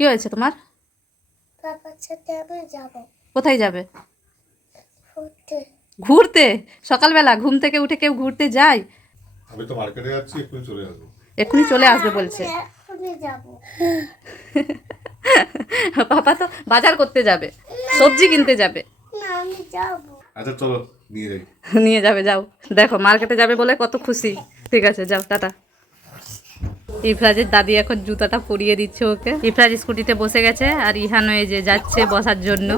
কি হয়েছে তোমার? বাবার সাথে আমি যাব। কোথায় যাবে? ঘুরতে। ঘুরতে? সকালবেলা ঘুম থেকে উঠে কেউ ঘুরতে যায়? আমি তো মার্কেটে যাচ্ছি, এক্ষুনি চলে আসবো। এক্ষুনি চলে আসবে বলছে। এখনই যাব। পাপা তো বাজার করতে যাবে, সবজি কিনতে যাবে। না আমি যাব। আচ্ছা চলো নিয়ে যাই। নিয়ে যাবে, যাও। দেখো মার্কেটে যাবে বলে কত খুশি। ঠিক আছে, যাও, টাটা। ইফরাজের দাদি এখন জুতাটা পরিয়ে দিচ্ছে ওকে। ইফরাজ স্কুটিতে বসে গেছে আর ইহান এই যে যাচ্ছে বসার জন্য।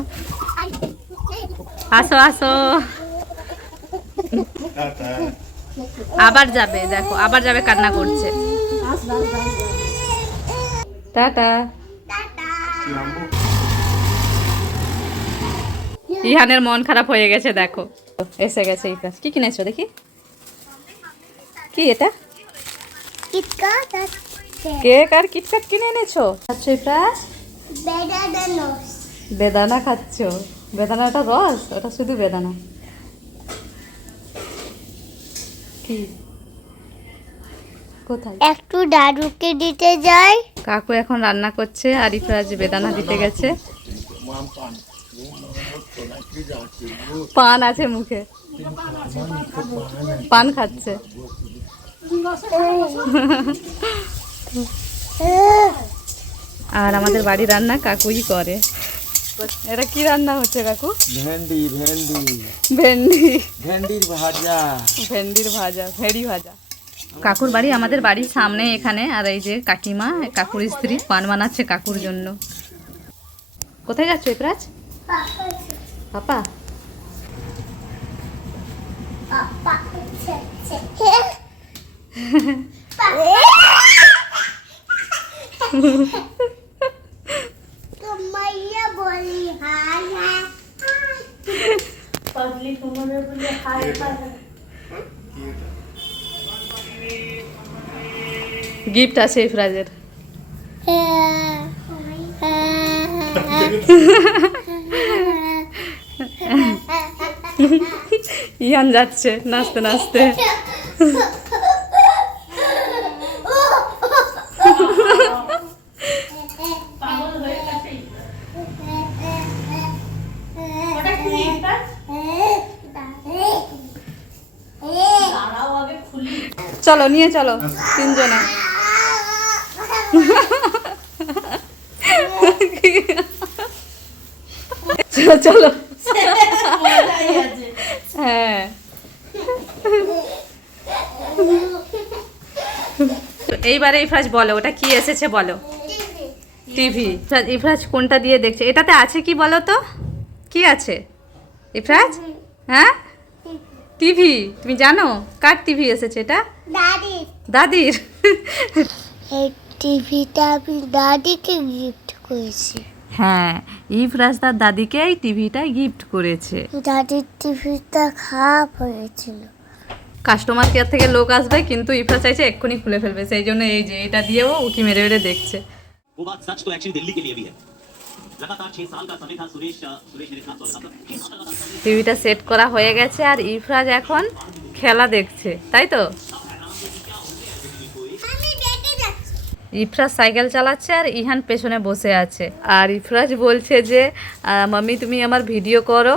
আসো আসো। আবার যাবে, দেখো আবার যাবে, কান্না করছে। টাটা। ইহানের মন খারাপ হয়ে গেছে, দেখো এসে গেছে ইফরাজ। কি কিনেছো দেখি? কি এটা? কিটকাট কেক আর কিটক্যাট কিনে এনেছো? আচ্ছা ইফরাজ, বেদানা নস। বেদানা খাচ্ছো? বেদানাটা রস? ওটা শুধু বেদানা। কি? কোথায়? একটু দাদুকে দিতে যাই। কাকু এখন রান্না করছে আর ইফরাজ বেদানা দিতে গেছে। পান আছে মুখে, পান খাচ্ছে। আর আমাদের বাড়ি রান্না কাকুই করে। এটা কি রান্না হচ্ছে কাকু? ভেন্ডি ভেন্ডি ভেন্ডি। ভেন্ডির ভাজা। ভেন্ডির ভাজা, ভেড়ি ভাজা। কাকুর বাড়ি আমাদের বাড়ির সামনে এখানে। আর এই যে কাকিমা, কাকুর স্ত্রী পান বানাচ্ছে কাকুর জন্য। কোথায় যাচ্ছ ইফরাজ? পাপা? মাইয়া বলি হাই হাই পাগলি তোমারে বলি হাই হাই। গিফট আছে ইফরাজের। ইয়ান যাচ্ছে নাচতে নাচতে। চলো নিয়ে চলো তিনজনে। চলো হ্যাঁ। এইবারে ইফরাজ বলো ওটা কি এসেছে বলো। টিভি। ইফরাজ কোনটা দিয়ে দেখছে? এটাতে আছে কি বলো তো? কি আছে ইফরাজ? হ্যাঁ টিভি। তুমি জানো কার টিভি এসেছে এটা? দাদির। দাদির। এই টিভিটা আমি দাদিকে গিফট করেছি। হ্যাঁ, ইফরাজ তার দাদিকে এই টিভিটা গিফট করেছে। দাদির টিভিটা খারাপ হয়েছিল। কাস্টমার কেয়ার থেকে লোক আসবে কিন্তু ইফরাজ চাইছে এক্ষুনি খুলে ফেলবে, সেই জন্য এই যে এটা দিয়েও উকি মেরে মেরে দেখছে। वो बात सच तो एक्चुअली दिल्ली के लिए भी है। लगातार 6 साल का समय था सुरेश मेरे साथ টিভিটা সেট করা হয়ে গেছে আর ইফরাজ এখন খেলা দেখছে, তাই তো? আমি দেখে যাচ্ছি। ইফরাজ সাইকেল চালাচ্ছে আর ইহান পেছনে বসে আছে। আর ইফরাজ বলছে যে মাম্মি তুমি আমার ভিডিও করো।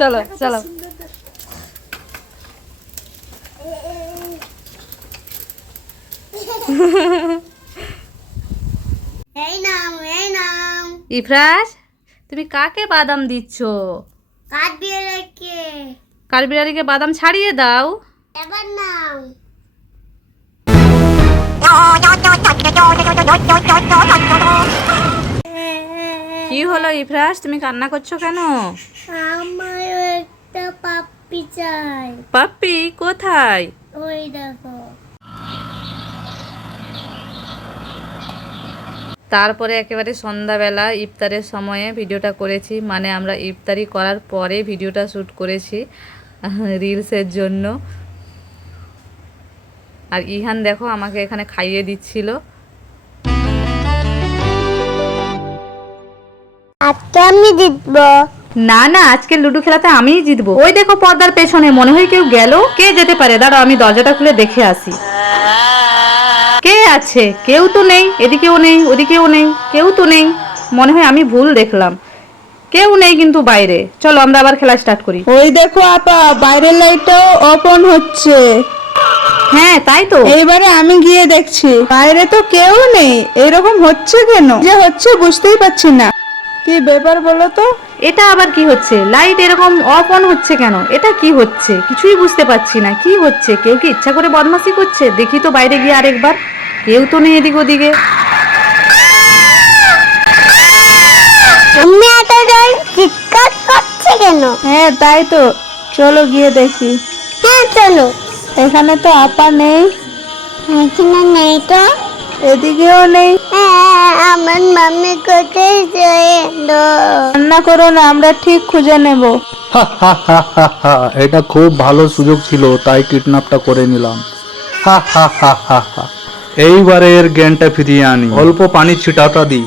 চলো চলো। এই নাম এই নাম। ইফরাজ তুমি কাকে বাদাম দিচ্ছ? কাট দিয়ে রেখে কাঠবিড়ালিকে বাদাম ছাড়িয়ে দাও। এবার নাম। কি হলো ইফরাজ, তুমি কান্না করছো কেন? আমার একটা পাপ্পি চাই। পাপ্পি কোথায়? ওই দেখো। তারপরে একেবারে সন্ধ্যাবেলা ইফতারের সময়ে ভিডিওটা করেছি, মানে আমরা ইফতারি করার পরে ভিডিওটা শ্যুট করেছি রিলসের জন্য। আর ইহান দেখো আমাকে এখানে খাইয়ে দিচ্ছিল। আজকে আমি জিতবো। না না, আজকে লুডো খেলাতে আমিই জিতবো। ওই দেখো পর্দার পেছনে মনে হয় কেউ গেল। কে যেতে পারে? দাঁড়াও আমি দরজাটা খুলে দেখে আসি। কে আছে? কেউ তো নেই, এদিকেও নেই ওদিকেও নেই, কেউ তো নেই। মনে হয় আমি ভুল দেখলাম, কেউ নেই কিন্তু বাইরে। চলো আমরা আবার খেলা স্টার্ট করি। ওই দেখো আপা, বাইরের লাইটটাও অন হচ্ছে। হ্যাঁ তাই তো। এইবারে আমি গিয়ে দেখছি বাইরে তো কেউ নেই, এরকম হচ্ছে কেন যে হচ্ছে বুঝতেই পারছি না। কি ব্যাপার বলো তো? এটা আবার কি হচ্ছে? লাইট এরকম অফ অন হচ্ছে কেন? এটা কি হচ্ছে? কিছুই বুঝতে পারছি না কি হচ্ছে। কেউ কি ইচ্ছা করে বদমাশি করছে? দেখি তো বাইরে গিয়ে আরেকবার। কেউ তো নেই এদিক ওদিকে। আমি এত জোর চিৎকার করছে কেন? হ্যাঁ তাই তো, চলো গিয়ে দেখি। হ্যাঁ চলো। এখানে তো আপা নেই, এখানে নেই তো। এদিকেও নেই। হ্যাঁ, আমার মাম্মি কোথায় গেল? রান্না করো না, আমরা ঠিক খুঁজে নেব। এটা খুব ভালো সুযোগ ছিল, তাই কিডন্যাপটা করে নিলাম। এইবারে এর জ্ঞানটা ফিরিয়ে আনি। অল্প পানি ছিটাটা দিই।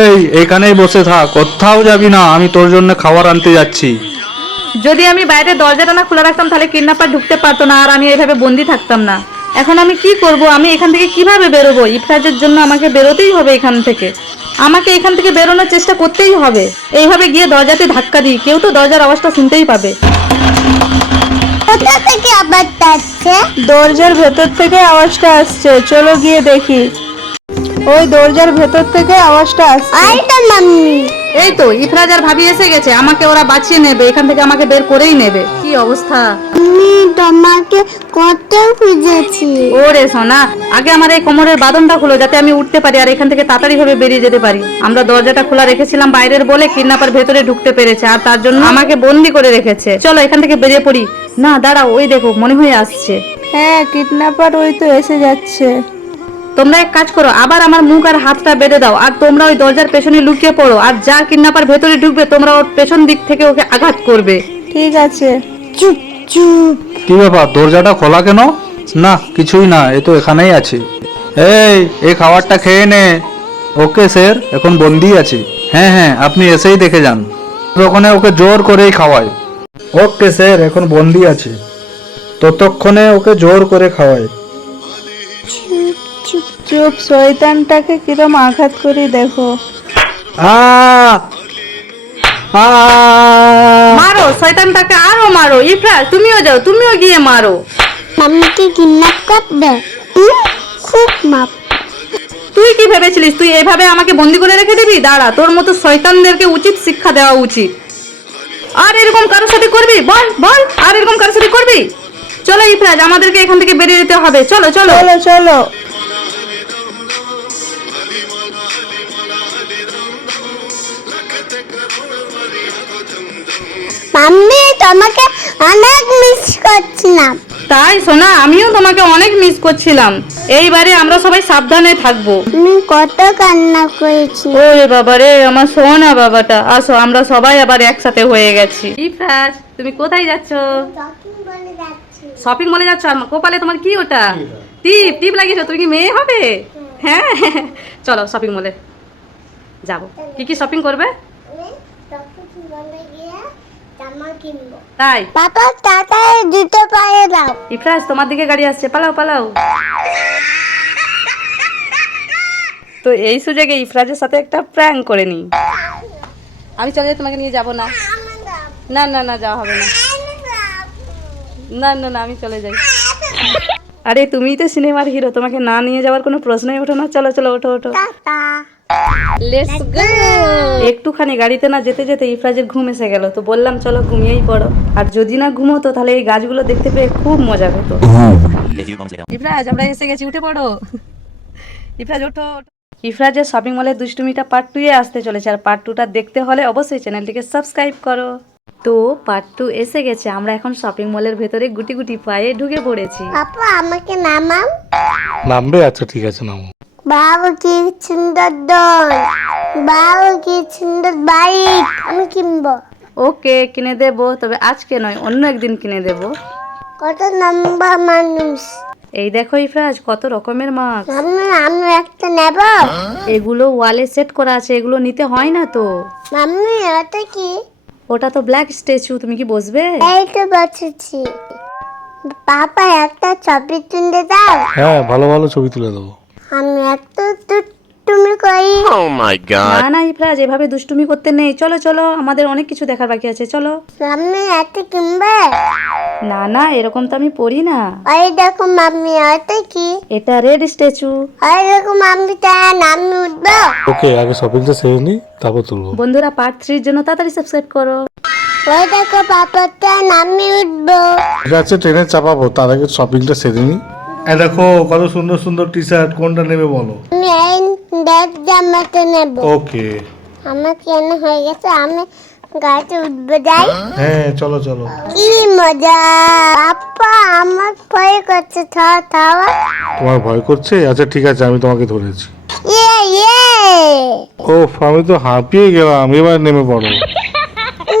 এই এখানেই বসে থাক, কোথাও যাবি না, আমি তোর জন্য খাবার আনতে যাচ্ছি। যদি আমি বাইরে দরজাটা না খোলা রাখতাম তাহলে কিডন্যাপার ঢুকতে পারতো না, আর আমি এইভাবে বন্দি থাকতাম না। এখন আমি কি করব? আমি এখান থেকে কিভাবে বেরোবো? ইফরাজের জন্য আমাকে বেরোতেই হবে এখান থেকে। আমাকে এখান থেকে বেরোনোর চেষ্টা করতেই হবে। এইভাবে গিয়ে দরজাতে ধাক্কা দিই, কেউ তো দরজার আওয়াজটা শুনতেই পাবে। কোথা থেকে আবার যাচ্ছে? দরজার ভেতর থেকে আওয়াজটা আসছে, চলো গিয়ে দেখি। ওই দরজার ভেতর থেকে আওয়াজটা আসছে। ওই তো মাম্মি। এই তো ইফরাজ আর ভাবি এসে গেছে, আমাকে ওরা বাঁচিয়ে নেবে, এখান থেকে আমাকে বের করেই নেবে। কি অবস্থা! আমি তোমাকে কত খুঁজেছি। ওরে সোনা, আগে আমার এই কোমরের বাঁধনটা খুলো যাতে আমি উঠতে পারি আর এখান থেকে তাড়াতাড়ি ভাবে বেরিয়ে যেতে পারি। আমরা দরজাটা খোলা রেখেছিলাম বাইরের বলে কিডন্যাপার ভেতরে ঢুকতে পেরেছে, আর তার জন্য আমাকে বন্দি করে রেখেছে। চলো এখান থেকে বেরিয়ে পড়ি। না দাঁড়াও, ওই দেখো মনে হয় আসছে। হ্যাঁ, কিডন্যাপার ওই তো এসে যাচ্ছে। তোমরা এক কাজ করো, আবার আমার মুখ আর হাতটা বেঁধে দাও, আর তোমরা ওই দরজার পেছনে লুকিয়ে পড়ো, আর যা কিডন্যাপার ভেতরে ঢুকবে তোমরা ওর পেছন দিক থেকে ওকে আঘাত করবে। ঠিক আছে। চুপ চুপ। কি ব্যাপার, দরজাটা খোলা কেন? না কিছুই না, এ তো এখানেই আছে। এই খাবারটা খেয়ে নে। ওকে স্যার, এখন বন্দি আছে। হ্যাঁ হ্যাঁ, আপনি এসেই দেখে যান। ওখানে ওকে জোর করেই খাওয়ায়। ওকে স্যার, এখন বন্দি আছে, ততক্ষণে ওকে জোর করে খাওয়ায়। চুপ, শয়তানটাকে কিরম আঘাত করি দেখো। আ আ মারো শয়তানটাকে, আরো মারো। ইফরাজ তুমিও যাও, তুমিও গিয়ে মারো। মাম্মিকে কিডন্যাপ করবে? খুব মাপ। তুই কি ভেবেছিলিস তুই এভাবে আমাকে বন্দি করে রেখে দিবি? দাঁড়া, তোর মতো শয়তানদেরকে উচিত শিক্ষা দেওয়া উচিত। আর এরকম কারোর সাথে করবি? বল বল, আর এরকম কারোর সাথে করবি? চলো ইফরাজ, আমাদেরকে এখান থেকে বেরিয়ে যেতে হবে। চলো চলো। চলো চলো। মাম্মি তোমাকে অনেক মিস করছিলাম। তাই সোনা, আমিও তোমাকে অনেক মিস করছিলাম। এইবারে আমরা সবাই সাবধানে থাকবো। আমি কত কান্না করেছি। ওরে বাবা রে, আমার সোনা বাবাটা। আসো, আমরা সবাই আবার একসাথে হয়ে গেছি। ইফরাজ তুমি কোথায় যাচ্ছ? শপিং মলে যাচ্ছ? আর কপালে তোমার কি ওটা? টিপ টিপ লাগিয়েছো? তুমি কি মেয়ে হবে? হ্যাঁ চলো শপিং মলে যাবো। কি কি শপিং করবে? তাই পাপা তাড়াতাড়ি জুতো পায়ে দাও। ইফরাজ তোমার দিকে গাড়ি আসছে, পালাও পালাও। তো এই সুযোগে ইফরাজের সাথে একটা প্র্যাঙ্ক করে নি। আমি চলে যাই, তোমাকে নিয়ে যাব না। না না না, যাওয়া হবে না। না না না, আমি চলে যাই। আরে তুমিই তো সিনেমার হিরো, তোমাকে না নিয়ে যাওয়ার কোনো প্রশ্নই ওঠে না। চলো চলো, ওঠো ওঠো। টাটা। Let's go. একটুখানি গাড়িতে না যেতে যেতে ইফরাজের ঘুম এসে গেল, তো বললাম চলো ঘুমিয়েই পড়ো। আর যদি না ঘুমোতো তাহলে এই গাছগুলো দেখতে পেয়ে খুব মজা হতো। A few moments later. Ifraz আমরা এসে গেছি, উঠে পড়ো। ইফরাজ ওঠো। ইফরাজের শপিং মলের দুষ্টুমিটা পার্ট 2 এ আসতে চলেছে, আর পার্ট 2টা দেখতে হলে অবশ্যই চ্যানেলটিকে সাবস্ক্রাইব করো। তো পার্ট 2 এসে গেছে, আমরা এখন শপিং মলের ভেতরে গুটি গুটি পায়ে ঢুকে পড়েছি। পাপা আমাকে নামাও। নামবে? আচ্ছা ঠিক আছে, নামো। বাবু কি সুন্দর দোল, বাবু কি সুন্দর বাইক, আমি কিনবো। ওকে কিনে দেবো, তবে আজকে নয়, অন্য একদিন কিনে দেবো। কত নম্বর মানুষ। এই দেখো ইফরাজ কত রকমের মাছ। মাম্মি আমি একটা নেব। এগুলো ওয়ালে সেট করা আছে, এগুলো নিতে হয় না তো। মাম্মি ওটা কি? ওটা তো ব্ল্যাক স্ট্যাচু, তুমি কি বসবে? এই তো বসেছি। পাপা একটা ছবি তুলে দাও। হ্যাঁ, ভালো ভালো ছবি তুলে দেবো। আমি একটা তুমি কই? না না ইফরাজ, এভাবে দুষ্টুমি করতে নেই। চলো চলো, আমাদের অনেক কিছু দেখার বাকি আছে, চলো। মাম্মি একটা কিনবে? না না, এরকম তো আমি পড়ি না। ওই দেখো মাম্মি ওটা কি? এটা রেড স্ট্যাচু। ওই দেখো মাম্মি তার আমি উঠবো। ওকে, আগে শপিংটা সেরে নিই, তারপর তুলবো। বন্ধুরা, পার্ট 3 জন্য তাড়াতাড়ি সাবস্ক্রাইব করো। ওই দেখো পাপাটা আমি উঠবো। ঠিক আছে, ট্রেনে চাপাবো, তার আগে শপিংটা সেরে নিই। দেখো কত সুন্দর সুন্দর টি শার্ট, কোনটা নেবে বলো? আমি এই ব্যাগ জামাটা নেব। ওকে। আমার কেন হয়ে গেছে, আমি গাড়িতে উঠবো যাই। হ্যাঁ, চলো চলো। কি মজা! পাপা আমার ভয় করছে, থাওয়া। তোমার ভয় করছে? আচ্ছা ঠিক আছে, আমি তোমাকে ধরেছি। ইয়ে ইয়ে। ওফ, আমি তো হাঁপিয়ে গেলাম, এবার নেমে পড়ো।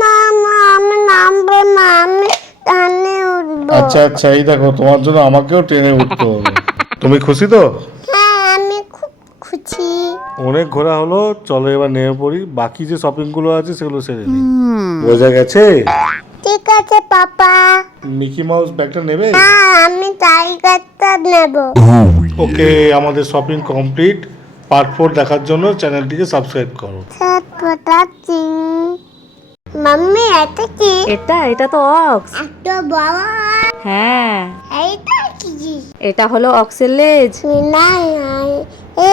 না না আমি নামবো না, আমি টানে উঠবো। আচ্ছা আচ্ছা, এই দেখো তোমার জন্য আমাকেও ট্রেনে উঠতে হবে। তুমি খুশি তো? হ্যাঁ আমি খুব খুশি। অনেক ঘোরা হলো, চলো এবার নেমে পড়ি। বাকি যে শপিং গুলো আছে সেগুলো সেরে নিই। বোঝা গেছে? ঠিক আছে পাপা। মিকি মাউস ব্যাগটা নেবে? না আমি টাইগারটা নেব। ওকে, আমাদের শপিং কমপ্লিট। পার্ট 4 দেখার জন্য চ্যানেলটিকে সাবস্ক্রাইব করো। পটাচ্ছি। মাম্মি এটা কি? এটা তো অক্স। একটা বড়। হ্যাঁ, এইটা কি? এটা হলো অক্সের লেজ। না এ এ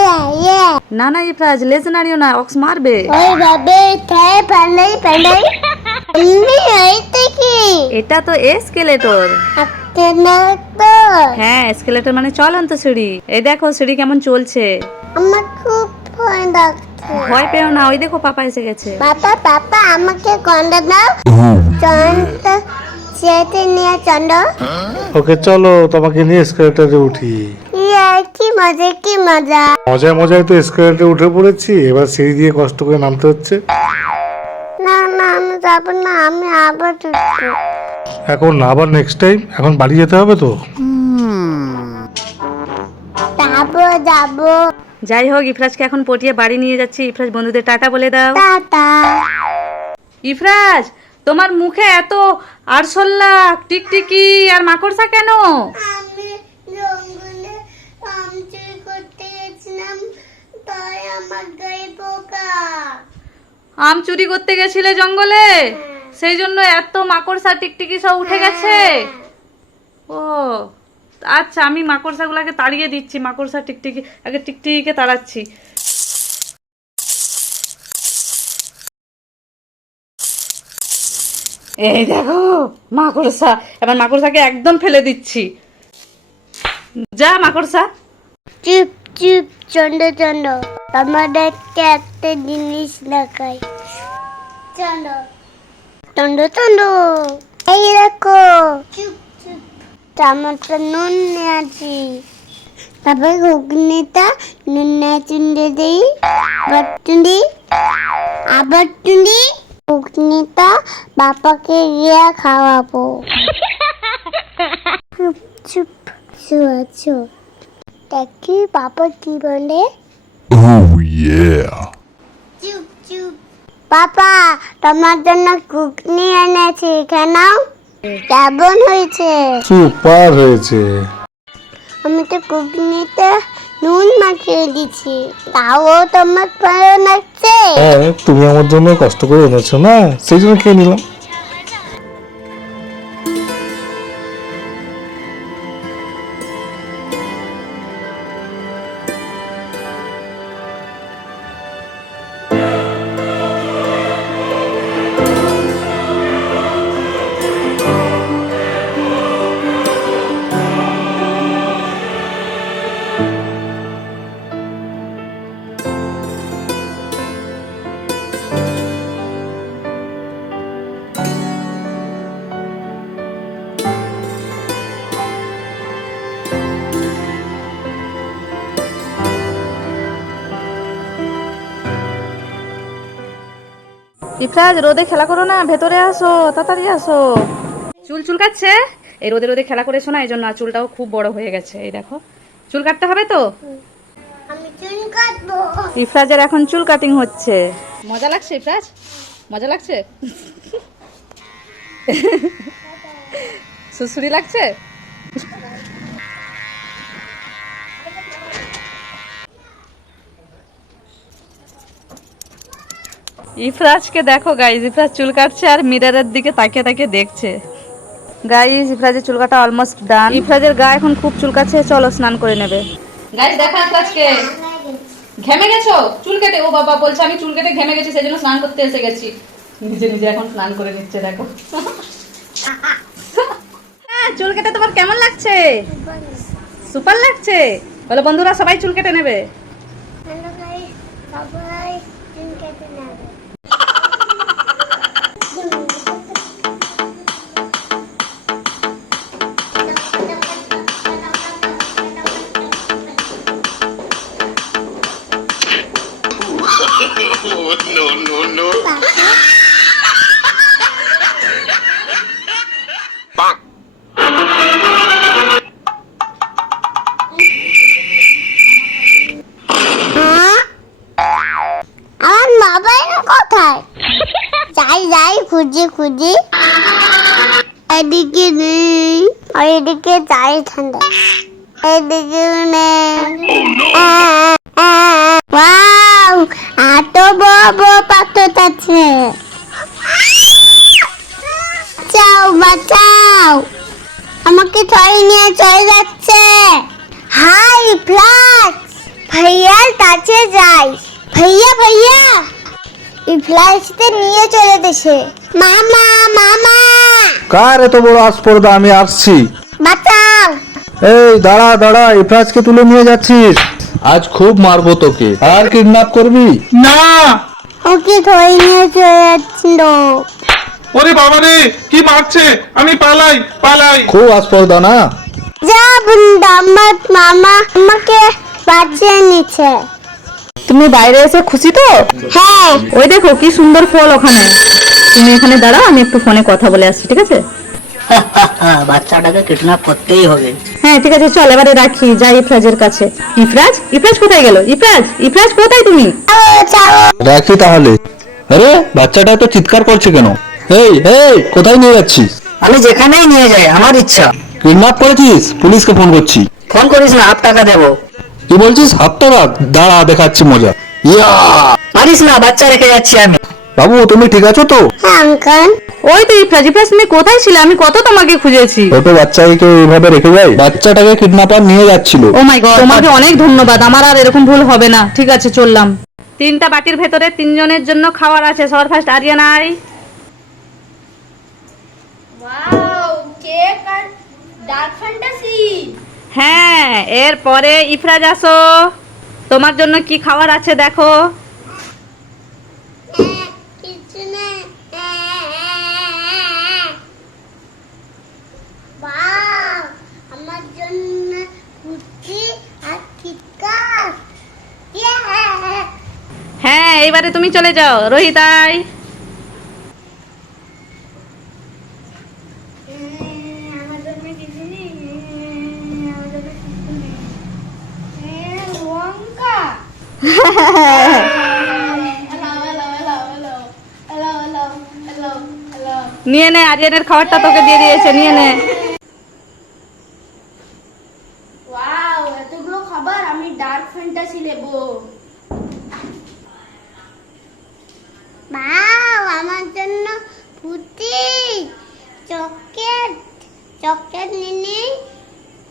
না না ইফরাজ, লেজ নাড়িও না, অক্স মারবে। ওই বাবে তাই পালাই। মাম্মি এইটা কি? এটা তো এসকেলেটর। একটা না তো। হ্যাঁ, এসকেলেটর মানে চলন্ত সিঁড়ি। এই দেখো সিঁড়ি কেমন চলছে। আমার খুব ভয় লাগছে। ভয় পেও না, ওই দেখো পাপা এসে গেছে। পাপা আমাকে কন্ডা দাও। চন্দ চেতে নিয়ে চন্দ। ওকে চলো, তোমাকে নিয়ে এসকেলেটরে উঠি। ইয়ে কি মজা কি মজা। মজায় মজায় তো এসকেলেটরে উঠে পড়েছি, এবার সিঁড়ি দিয়ে কষ্ট করে নামতে হচ্ছে। না না আমি যাবো না, আমি আবার উঠবো। এখন না, আবার নেক্সট টাইম। এখন বাড়ি যেতে হবে তো। যাবো। যাই হোক, ইফরাজকে এখন পটিয়ে বাড়ি নিয়ে যাচ্ছি। ইফরাজ বন্ধুদের টাটা বলে দাও। টাটা। ইফরাজ, তোমার মুখে এত আরশোল্লা, টিকটিকি আর মাকড়সা কেন? আমি জঙ্গলে আম চুরি করতে গেছিলাম, তাই আমার গায়ে পোকা। আম চুরি করতে গেছিলে জঙ্গলে, সেই জন্য এত মাকড়সা টিকটিকি সব উঠে গেছে। ও আচ্ছা, আমি মাকড়সাগুলোকে তাড়িয়ে দিচ্ছি। মাকড়সা টিকটিকি, আগে টিকটিকিকে তাড়াচ্ছি। এই দেখো মাকড়সা, এবার মাকড়সাকে একদম ফেলে দিচ্ছি। যা মাকড়সা। চুপ চুপ চন্ড তোমাদেরকে একটা জিনিস দেখাই। চন্ড এই দেখো। চুপ চুপ টমেটো নুন নিয়েছি। তারপর ঘুগনিটা নুন চুন্ডে দিই, আবার টুন্ডি। ঘুগনিটা বাবাকে গিয়ে খাওয়াবো। চুপ চুপ শুয়েছো। দেখি বাবা কি বলে। চুপ চুপ। পাপা তোমার জন্য ঘুগনি এনেছি, কেন? কেমন হয়েছে? সুপার হয়েছে। আমি তো ঘুগনিতে নুন মাখিয়ে দিচ্ছি, তাও তোমার ভালো লাগছে। হ্যাঁ, তুমি আমার জন্য কষ্ট করে এনেছো না, সেই জন্য খেয়ে নিলাম। ইফরাজ, রোদে খেলা করো না, ভেতরে আসো, তাড়াতাড়ি আসো। চুল চুলকাচ্ছে? এই রোদে রোদে খেলা করেছো না, এই জন্য আর চুলটাও খুব বড় হয়ে গেছে। এই দেখো, চুল কাটতে হবে তো। আমি চুল কাটবো। ইফরাজের এখন চুল কাটিং হচ্ছে। মজা লাগছে ইফরাজ? মজা লাগছে? সুসুরি লাগছে? ইফরাজকে দেখো গাইজ, ইফরাজ চুল কাটছে আর মিররের দিকে তাকিয়ে তাকিয়ে দেখছে। গাইজ ইফরাজের চুল কাটা অলমোস্ট ডান। ইফরাজের গা এখন খুব চুলকাচ্ছে, চলো স্নান করে নেবে। গাইজ দেখো ইফরাজকে, ঘেমে গেছো চুল কেটে? ও বাবা বলছে আমি চুল কেটে ঘেমে গেছি, সেজন্য স্নান করতে এসে গেছি। নিজে নিজে এখন স্নান করে নিচ্ছে, দেখো। হ্যাঁ, চুল কেটে তোমার কেমন লাগছে? সুপার লাগছে। বলো বন্ধুরা সবাই চুল কেটে নেবে। হ্যালো গাইস, সবাই চুল কেটে নেবে। আমার মোবাইল কোথায়? যাই যাই খুঁজি খুঁজি, এদিকে নেই আর এদিকে যাই ঠান্ডা, এদিকে নেই। ওয়াও, এত বড় বড় পাথর আছে। বাঁচাও বাঁচাও, আমাকে ধরে নিয়ে চলে যাচ্ছে। হাই ফ্লাশ, ভাইয়ার কাছে যাই। ভাইয়া ভাইয়া, এই ফ্লাশতে নিয়ে চলে দেশে। মামা মামা, কার এত বড় আসপর্দা? আমি আসছি। বাঁচাও। এই দাঁড়া দাঁড়া, ইফরাজকে তুলে নিয়ে যাচ্ছিস? আজ খুব মারবো তোকে। আর কিডন্যাপ করবি না? ওকে ধরে নিয়ে চলে যাচ্ছিল। ওরে বাবা রে, কি মারছে! আমি পালাই পালাই। খুব আসপর্দা না? যা বন্ধু, আমার মামা আমাকে বাঁচিয়ে নিচ্ছে। তুমি বাইরে এসে খুশি তো? হ্যাঁ। ওই দেখো কি সুন্দর ফল ওখানে। তুমি এখানে দাঁড়াও, আমি একটু ফোনে কথা বলে আসছি, ঠিক আছে? বাচ্চাটাকে কিডন্যাপ করতেই হবে। হ্যাঁ ঠিক আছে, চল এবারে রাখি, যাই ইফরাজের কাছে। ইফরাজ, ইফরাজ কোথায় গেল? ইফরাজ, ইফরাজ কোথায় তুমি? রাখি তাহলে। আরে বাচ্চাটা তো চিৎকার করছে কেন? এই এই, কোথায় নিয়ে যাচ্ছিস? আমি যেখানেই নিয়ে যাই, আমার ইচ্ছা। কিডন্যাপ করেছিস? পুলিশকে ফোন করছি। ফোন করিস না, 8 টাকা দেবো। কি বলছিস? হাত টাকা? দাঁড়া দেখাচ্ছি মজা। ইয়া! মারিস না, বাচ্চা রেখে যাচ্ছি আমি। বাবু তুমি ঠিক আছো তো? হ্যাঁ আঙ্কেল। ওই তো ইফরাজ, ইফরাজ তুমি কোথায় ছিলে? আমি কত তোমাকে খুঁজেছি। ছোট বাচ্চাকে এইভাবে রেখে যায়? বাচ্চাটাকে কিডন্যাপার নিয়ে যাচ্ছিল। ও মাই গড, তোমাকে অনেক ধন্যবাদ, আমার আর এরকম ভুল হবে না। ঠিক আছে চললাম। 3টা বাটির ভেতরে 3 জনের জন্য খাবার আছে। সবার ফার্স্ট আরিয়ানাই। ওয়াও, কেক আর ডার্ক ফ্যান্টাসি। হ্যাঁ, এরপরে ইফরাজ আসো, তোমার জন্য কি খাবার আছে দেখো। কিছু না। ওয়াও, আমার জন্য কুচি আর কিটকাট। হ্যাঁ এইবারে তুমি চলে যাও। রোহিতাই। আমার জন্য কিছু নেই, আমার জন্য কিছু নেই। লঙ্কা। নিয়ে নে, আরিয়ানের খাবারটা তোকে দিয়ে দিয়েছে, নিয়ে নে। ওয়াও, এতগুলো খাবার, আমি ডার্ক ফ্যান্টাসি নেব। ওয়াও, আমার জন্য ফুটি চকলেট। চকলেট নিয়ে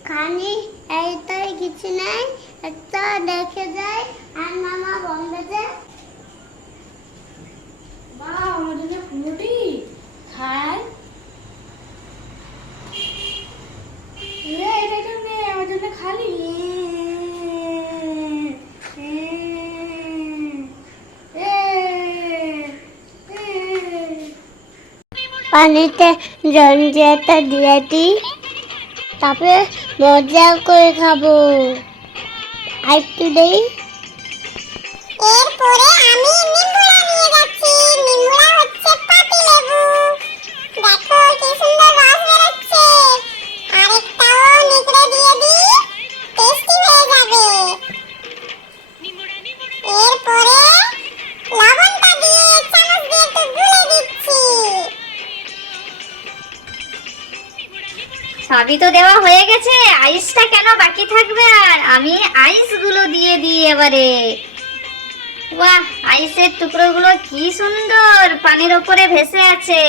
খানি, এইটাই কিছু নাই। একটা দেখে যায় আর মামা বন্ধ যায়। ওয়াও, আমার জন্য ফুটি খাই। এটা তো নেই, আমার জন্য খালি। পানিতে জঞ্জিয়াটা দিয়ে দিই, তারপরে মজা করে খাবো। আর একটু দেই। এরপরে আমি নিমুড়া নিয়ে যাচ্ছি। নিমুড়া হচ্ছে পাতিলেবু। দেখো কি সুন্দর রস বেরোচ্ছে। চাবি তো দেওয়া হয়ে গেছে, আইসটা কেন বাকি থাকবে? আর আমি আইসগুলো দিয়ে দিই এবারে। বাহ, আইসের টুকরোগুলো কি সুন্দর পানির ওপরে ভেসে আছে,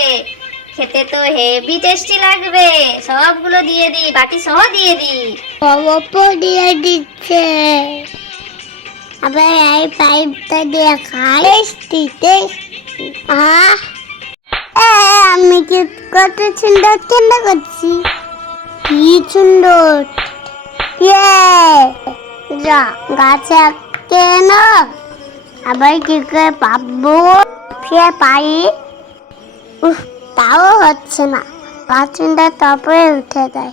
খেতে তো হেভি টেস্টি লাগবে। সবগুলো দিয়ে দিই, বাটি সহ দিয়ে দিই। অপো দিয়ে দিচ্ছে, আবার এই পাইপটা দিয়ে খাই। Tasty tasty. আমি কি কত সুন্দর কেন করছি, কি সুন্দর। যা গাছে কেন আবার কি করে পাবো, ফিরে পাই। তাও হচ্ছে না, গাছটা তারপরে উঠে দেয়।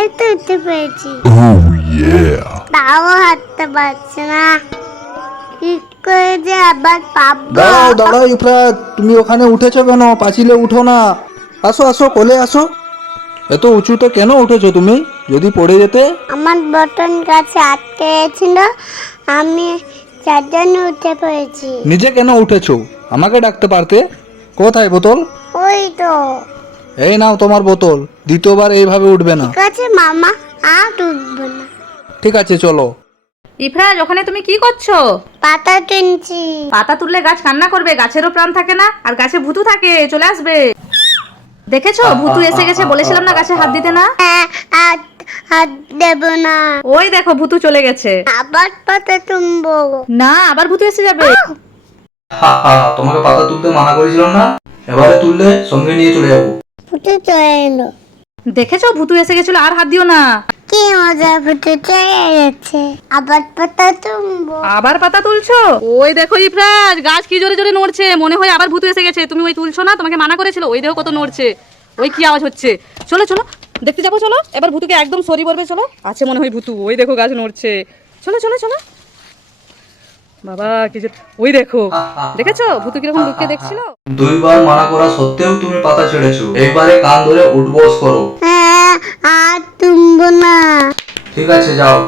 এই তো উঠতে পেরেছি, তাও হাঁটতে পারছে না, কি করে যে আবার পাবো। দাঁড়াও দাঁড়াও ইফরাত, তুমি ওখানে উঠেছো কেন? পাঁচিলে উঠো না, আসো আসো, কোলে আসো। এত উঁচুতে কেন উঠেছো তুমি? যদি পড়ে যেতে? আমার বটন গাছে আটকে গেছিল, আমি যার জন্য উঠে পড়েছি। নিজে কেন উঠেছো? আমাকে ডাকতে পারতে। কোথায় বোতল? ওই তো। এই নাও তোমার বোতল, দ্বিতীয়বার এইভাবে উঠবে না। ঠিক আছে মামা, আর উঠবো না। ঠিক আছে চলো। ইফরাজ, ওখানে তুমি কি করছো? পাতা তুলছি। পাতা তুললে গাছ কান্না করবে, গাছেরও প্রাণ থাকে না, আর গাছে ভুতু থাকে, চলে আসবে। দেখেছো ভুতু এসে গেছে, বলেছিলাম না গাছে হাত দিতে না। হাত হাত দেবো না। ওই দেখো ভুতু চলে গেছে। আবার পাতা তুলবো না, আবার ভুতু এসে যাবে। তোমাকে পাতা তুলতে মানা করেছিলাম না? এবারে তুললে সঙ্গে নিয়ে চলে যাবো। ফুটে চলে এলো। দেখেছো ভুতু এসে গেছিল, আর হাত দিও না। কি মজা, ফুটে চলে গেছে। আবার পাতা তুলবো। আবার পাতা তুলছো? ওই দেখো ইফরাজ, গাছ কি জোরে জোরে নড়ছে, মনে হয় আবার ভুতু এসে গেছে। তুমি ওই তুলছো না, তোমাকে মানা করেছিল। ওই দেখো কত নড়ছে, ওই কি আওয়াজ হচ্ছে। চলো চলো দেখতে যাবো, চলো। এবার ভুতুকে একদম সরি বলবে, চলো। আছে মনে হয় ভুতু, ওই দেখো গাছ নড়ছে। চলো চলো চলো বাবা, কি যে, ওই দেখো, দেখেছো ভুতু কিরকম লুকিয়ে দেখছিল। দুইবার মানা করা সত্ত্বেও তুমি পাতা ছেড়েছো, এইবারে কান ধরে উঠবস করো। আর তুলবো না। ঠিক আছে যাও।